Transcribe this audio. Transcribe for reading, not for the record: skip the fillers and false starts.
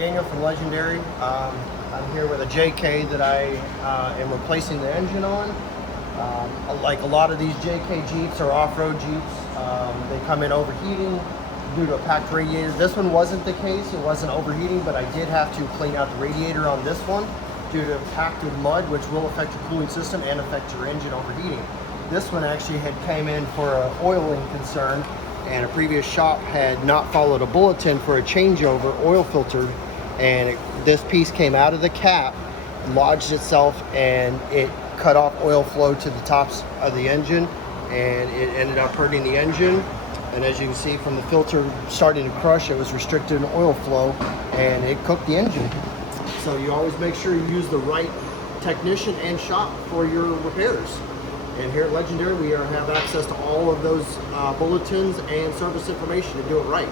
Daniel from Legendary. I'm here with a JK that I am replacing the engine on. Like a lot of these JK Jeeps or off-road Jeeps, they come in overheating due to a packed radiator. This one wasn't the case, it wasn't overheating, but I did have to clean out the radiator on this one due to packed with mud, which will affect your cooling system and affect your engine overheating. This one actually had came in for an oiling concern, and a previous shop had not followed a bulletin for a changeover oil filter, and this piece came out of the cap, lodged itself, and it cut off oil flow to the tops of the engine, and it ended up hurting the engine. And as you can see from the filter starting to crush, it was restricted in oil flow and it cooked the engine. So you always make sure you use the right technician and shop for your repairs. And here at Legendary, we have access to all of those bulletins and service information to do it right.